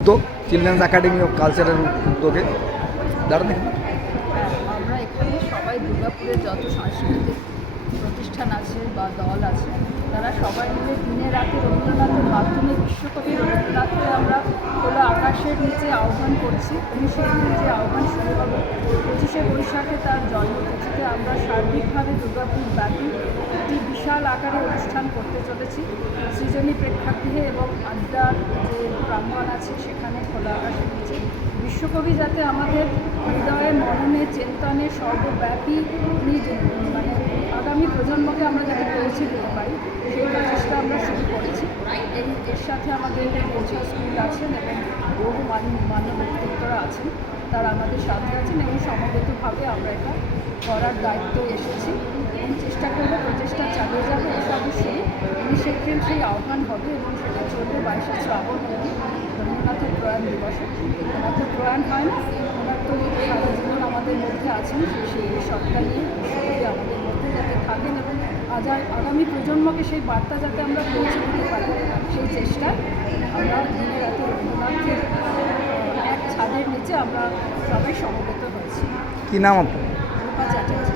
উদ্যোগ children's academy of কালচারের উদ্যোগে দাঁড়ান আমরা এখানে সবাই দুর্গাপুরের যত সাংস্কৃতিক প্রতিষ্ঠান আছে বা দল আছে তারা সবাই মিলে দিনে রাতে রবীন্দ্রনাথের মাধ্যমে বিশ্বকবি রবীন্দ্রনাথকে আমরা খোলা আকাশের নিচে আহ্বান করছি। উনি সেদিন যে আহ্বান শুরু হবে 25শে বৈশাখে তার জন্মতিথিতে আমরা সার্বিকভাবে দুর্গাপুর ব্যাপী একটি বিশাল আকারে অনুষ্ঠান করতে চলেছি। সৃজনী প্রেক্ষাগৃহে এবং আড্ডার যে প্রাঙ্গণ আছে সেখানে খোলা আকাশের নিচে বিশ্বকবি যাতে আমাদের হৃদয়ে মননে চিন্তনে সর্বব্যাপী মানে আগামী প্রজন্মকে আমরা যাতে পৌঁছে দিতে পারি সেই প্রচেষ্টা আমরা শুরু করেছি। এর সাথে আমাদের কোচিং স্কুল আছেন এবং বহু মান্য ব্যক্তিত্বরা আছেন, তারা আমাদের সাথে আছেন এবং সমবেতভাবে আমরা এটা করার দায়িত্বে এসেছি এবং চেষ্টা করবো, প্রচেষ্টা চালিয়ে যাবে। এসবই শুরু 19 এপ্রিল সেই আহ্বান হবে এবং সেটা চলবে 22শে শ্রাবণ রবীন্দ্রনাথের প্রয়াণ দিবসে। ওনার তো প্রয়াণ হয় না, ওনার তো সারা জীবন আমাদের মধ্যে আছেন, সেই সত্তা নিয়ে বিশ্বকবি আমাদের মধ্যে যাতে থাকেন এবং আগামী প্রজন্মকে সেই বার্তা যাতে আমরা পৌঁছে দিতে পারি সেই চেষ্টা আমরা দিনে রাতে রবীন্দ্রনাথের এক ছাদের নিচে আমরা সবাই সমবেত হয়েছি। কী নাম আপনার? রূপা চ্যাটার্জি।